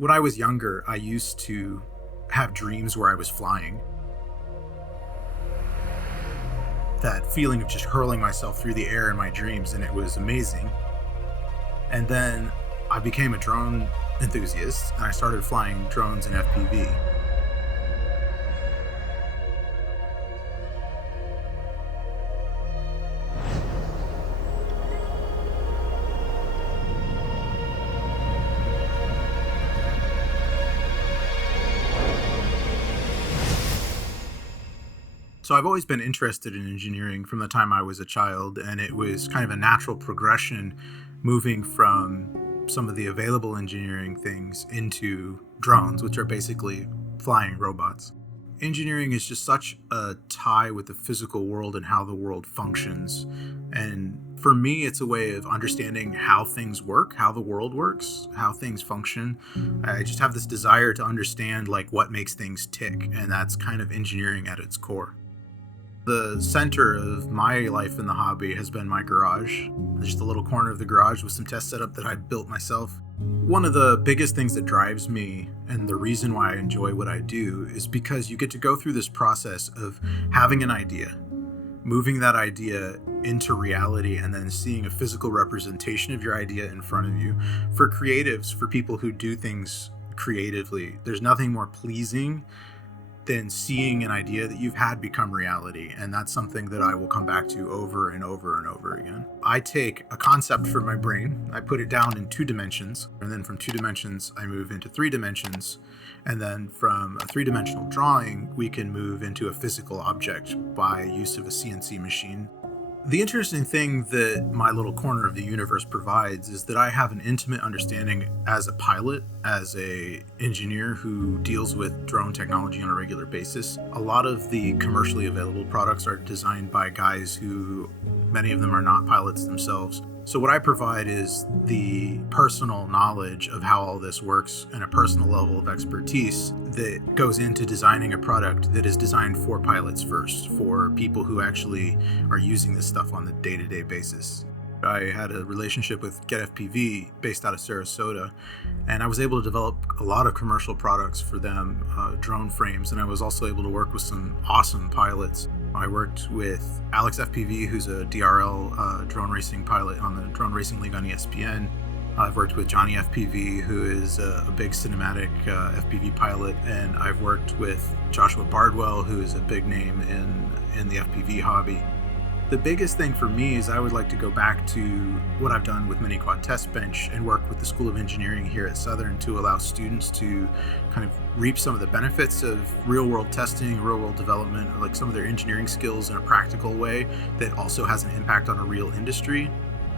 When I was younger, I used to have dreams where I was flying. That feeling of just hurling myself through the air in my dreams, and it was amazing. And then I became a drone enthusiast, and I started flying drones in FPV. So I've always been interested in engineering from the time I was a child, and it was kind of a natural progression moving from some of the available engineering things into drones, which are basically flying robots. Engineering is just such a tie with the physical world and how the world functions. And for me, it's a way of understanding how things work, how the world works, how things function. I just have this desire to understand what makes things tick, and that's kind of engineering at its core. The center of my life in the hobby has been my garage. Just a little corner of the garage with some test setup that I built myself. One of the biggest things that drives me, and the reason why I enjoy what I do, is because you get to go through this process of having an idea, moving that idea into reality, and then seeing a physical representation of your idea in front of you. For creatives, for people who do things creatively, there's nothing more pleasing than seeing an idea that you've had become reality. And that's something that I will come back to over and over and over again. I take a concept from my brain, I put it down in 2 dimensions, and then from 2 dimensions, I move into 3 dimensions. And then from a 3-dimensional drawing, we can move into a physical object by use of a CNC machine. The interesting thing that my little corner of the universe provides is that I have an intimate understanding as a pilot, as an engineer who deals with drone technology on a regular basis. A lot of the commercially available products are designed by guys who, many of them are not pilots themselves. So what I provide is the personal knowledge of how all this works and a personal level of expertise that goes into designing a product that is designed for pilots first, for people who actually are using this stuff on the day-to-day basis. I had a relationship with FPV based out of Sarasota, and I was able to develop a lot of commercial products for them, drone frames, and I was also able to work with some awesome pilots. I worked with Alex FPV, who's a DRL drone racing pilot on the Drone Racing League on ESPN. I've worked with Johnny FPV, who is a big cinematic FPV pilot, and I've worked with Joshua Bardwell, who is a big name in the FPV hobby. The biggest thing for me is I would like to go back to what I've done with MiniQuadTestBench and work with the School of Engineering here at Southern to allow students to kind of reap some of the benefits of real-world testing, real-world development, like some of their engineering skills in a practical way that also has an impact on a real industry.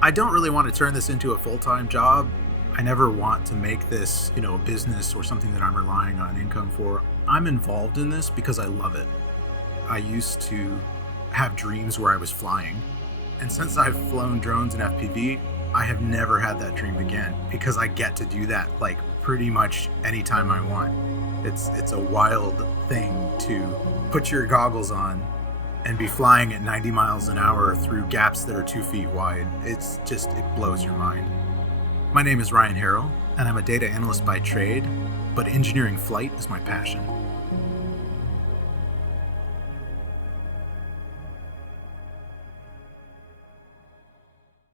I don't really want to turn this into a full-time job. I never want to make this, a business or something that I'm relying on income for. I'm involved in this because I love it. I used to have dreams where I was flying. And since I've flown drones in FPV, I have never had that dream again because I get to do that pretty much anytime I want. It's a wild thing to put your goggles on and be flying at 90 miles an hour through gaps that are 2 feet wide. It blows your mind. My name is Ryan Harrell, and I'm a data analyst by trade, but engineering flight is my passion.